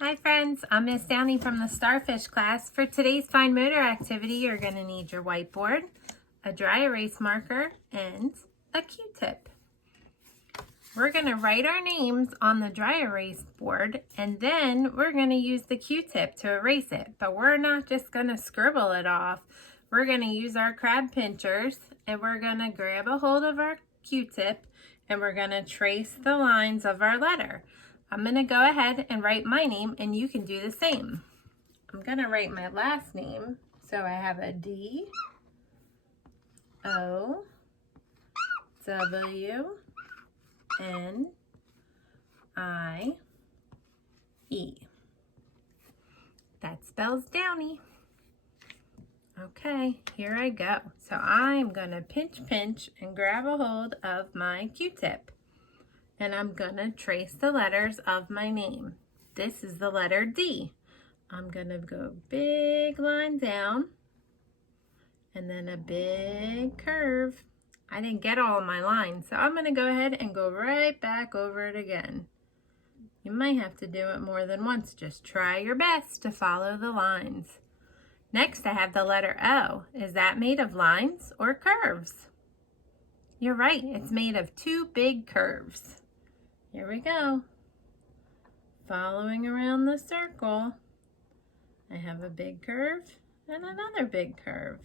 Hi friends, I'm Miss Downey from the Starfish class. For today's fine motor activity, you're going to need your whiteboard, a dry erase marker, and a Q-tip. We're going to write our names on the dry erase board, and then we're going to use the Q-tip to erase it. But we're not just going to scribble it off. We're going to use our crab pinchers, and we're going to grab a hold of our Q-tip, and we're going to trace the lines of our letter. I'm going to go ahead and write my name, and you can do the same. I'm going to write my last name. So I have a D, O, W, N, I, E. That spells Downey. Okay, here I go. So I'm going to pinch and grab a hold of my Q-tip. And I'm going to trace the letters of my name. This is the letter D. I'm going to go big line down and then a big curve. I didn't get all of my lines, so I'm going to go ahead and go right back over it again. You might have to do it more than once. Just try your best to follow the lines. Next, I have the letter O. Is that made of lines or curves? You're right, it's made of two big curves. Here we go. Following around the circle, I have a big curve and another big curve.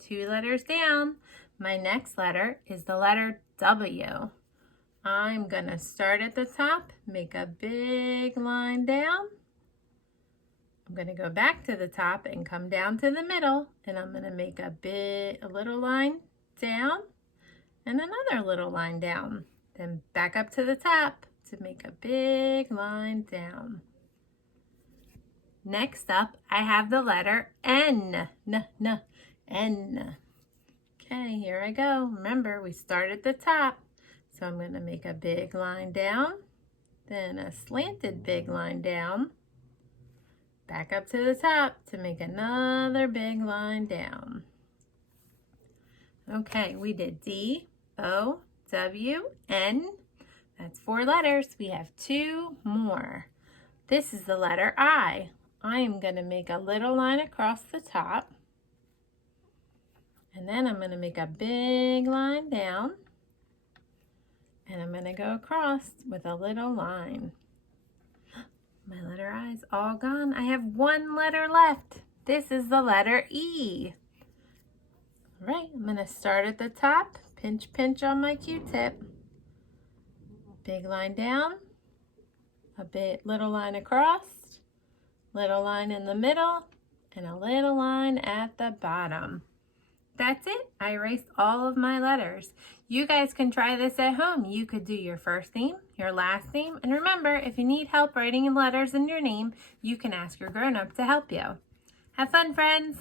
Two letters down. My next letter is the letter W. I'm gonna start at the top, make a big line down. I'm gonna go back to the top and come down to the middle, and I'm gonna make a little line down and another little line down. Then back up to the top to make a big line down. Next up, I have the letter N. N. Okay, here I go. Remember, we start at the top. So I'm going to make a big line down, then a slanted big line down, back up to the top to make another big line down. Okay, we did D, O, W, N. That's 4 letters. We have 2 more. This is the letter I. I am going to make a little line across the top. And then I'm going to make a big line down. And I'm going to go across with a little line. My letter I is all gone. I have 1 letter left. This is the letter E. All right, I'm going to start at the top, pinch on my Q-tip. Big line down, little line across, little line in the middle, and a little line at the bottom. That's it. I erased all of my letters. You guys can try this at home. You could do your first name, your last name, and remember, if you need help writing letters in your name, you can ask your grown-up to help you. Have fun, friends.